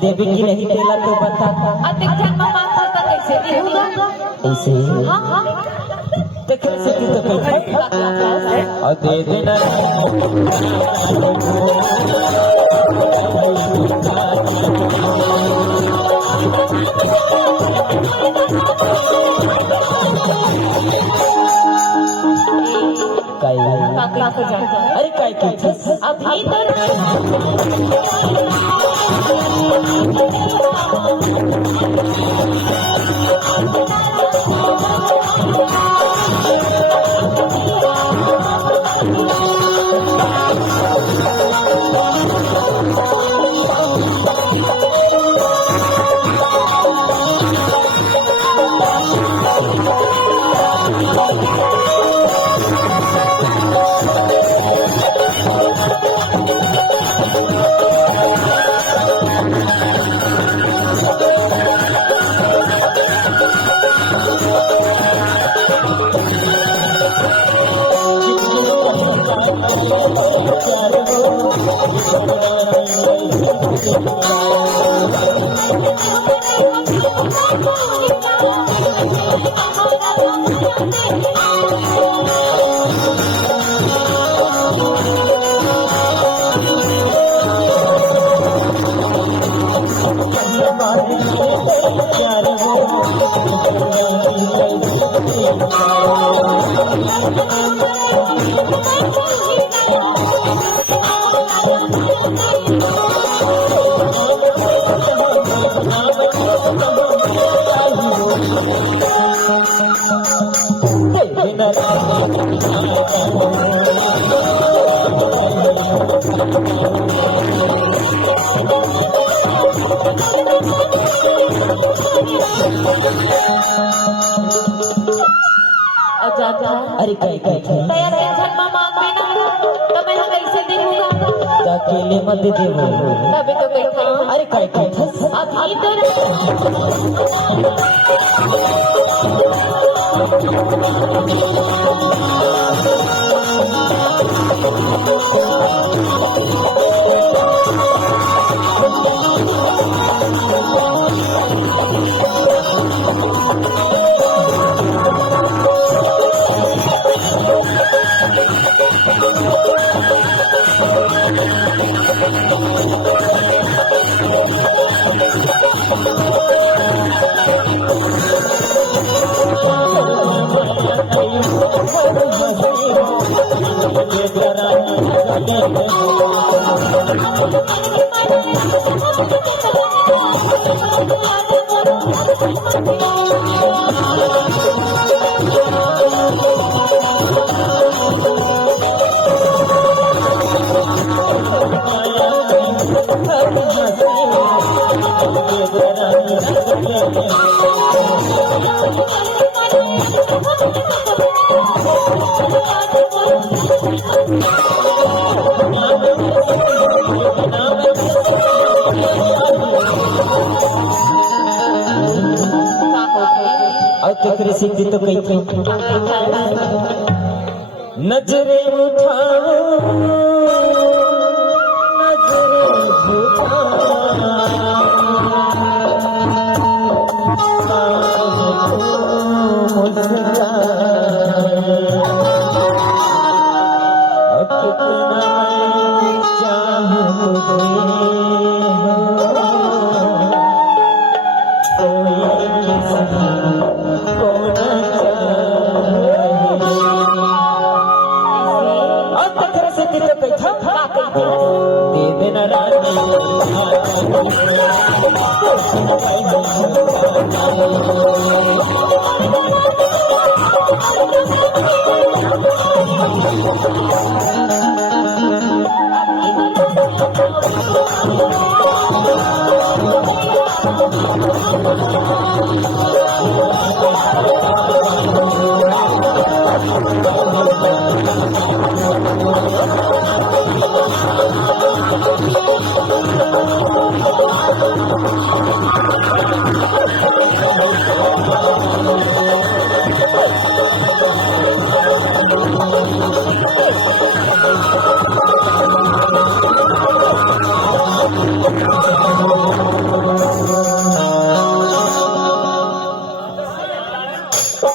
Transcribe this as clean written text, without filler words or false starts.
देवी की नहीं देला तो बता। अधिक जन्म माता तक कैसे देगा? ऐसे हाँ तो कैसे तू तो कहता दे देना अरे काय की अभी तो अरे काय काय तैयार के जन्म मांगे ना तो मैं कैसे दूंगा? अकेले मत दे तभी तो कहता हूँ अरे काय काय अभी तो तेरे सिद्धि तो कही नजरे उठाओ नजरे दे देना रानी